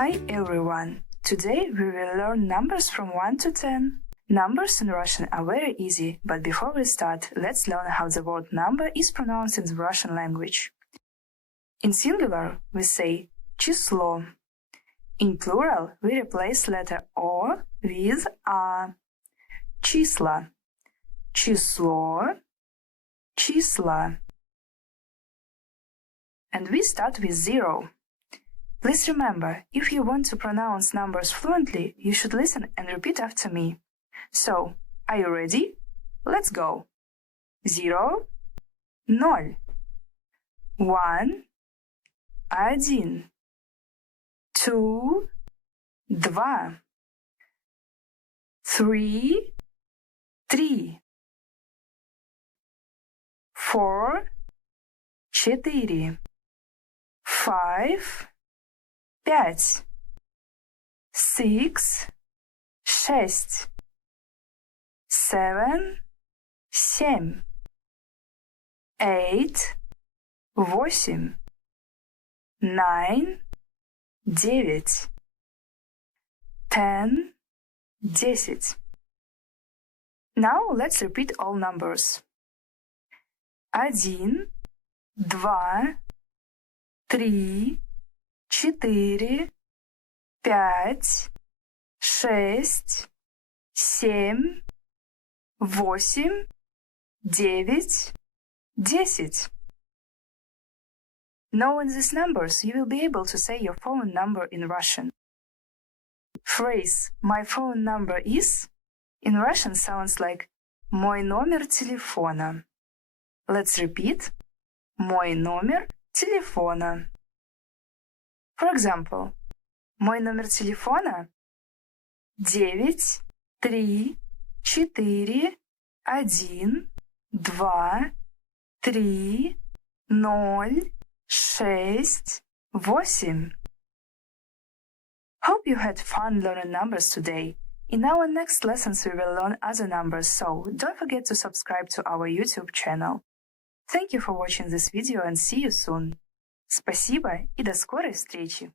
Hi everyone! Today we will learn numbers from 1 to 10. Numbers in Russian are very easy, but before we start, let's learn how the word number is pronounced in the Russian language. In singular, we say число. In plural, we replace letter O with A. Числа. Число. Числа. And we start with 0. Please remember, if you want to pronounce numbers fluently, you should listen and repeat after me. So, are you ready? Let's go. 0, 0. 1, 1. 2, 2. 3, 3. 4, 4. 5, 5. 6, 6. 7, 7. 8, 8. 9, 9. 10, 10. Now let's repeat all numbers. 1, 2, 3, 4, 5, 6, 7, 8, 9, 10. Knowing these numbers, you will be able to say your phone number in Russian. Phrase «My phone number is» in Russian sounds like «Мой номер телефона». Let's repeat «Мой номер телефона». For example, мой номер телефона 9 3 4 1 2 3 0 6 8. Hope you had fun learning numbers today. In our next lessons we will learn other numbers, so don't forget to subscribe to our YouTube channel. Thank you for watching this video and see you soon. Спасибо и до скорой встречи!